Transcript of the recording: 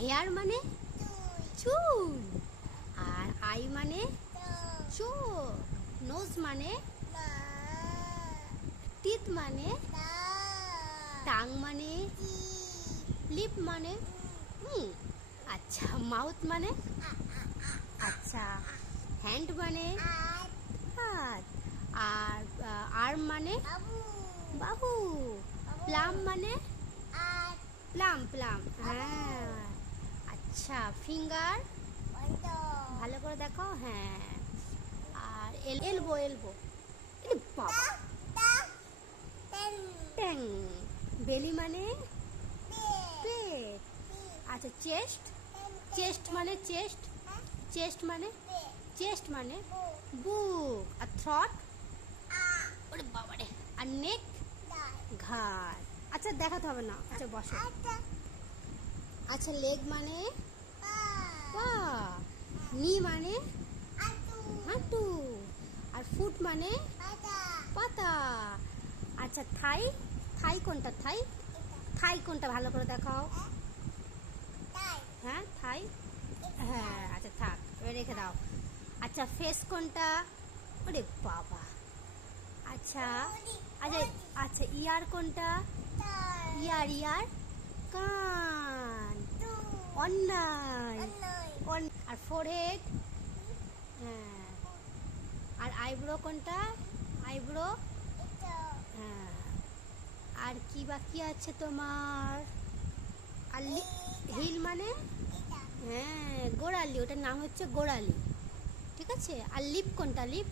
Hair মানে চুল, আর I মানে চোখ, নোজ মানে টিথ মানে টাং মানে লিপ মানে আচ্ছা মাউথ মানে আচ্ছা হ্যান্ড মানে হাত, আর আর্ম মানে বাহু, প্লাম মানে প্লাম প্লাম, হ্যাঁ আচ্ছা ফিঙ্গার ভালো করে দেখো, হ্যাঁ আর এলবো এলবো বাবা, ট্যাং, বেলি মানে পেট, আচ্ছা চেস্ট, চেস্ট মানে চেস্ট, চেস্ট মানে চেস্ট মানে বুক, আর থ্রট ওরে বাবারে, আর নেক ঘাড়। আচ্ছা দেখাতে হবে না, আচ্ছা বসো। আচ্ছা লেগ মানে পা, নি মানে হাঁটু, আর ফুট মানে পাতা। আচ্ছা থাই, থাই কোনটা, থাই থাই কোনটা ভালো করে দেখাও, হ্যাঁ থাই, হ্যাঁ আচ্ছা থাক এবার রেখে দাও। আচ্ছা ফেস কোনটা, ওরে বাবা, আচ্ছা আচ্ছা আচ্ছা ইয়ার কোনটা, ইয়ার ইয়ার কান, অন্যায়, আর ফোরহেড, হ্যাঁ আর আইব্রো কোনটা, আইব্রো, হ্যাঁ আর কি বাকি আছে তোমার, আর হিল মানে হ্যাঁ গোড়ালি, ওটার নাম হচ্ছে গোড়ালি, ঠিক আছে। আর লিপ কোনটা, লিপ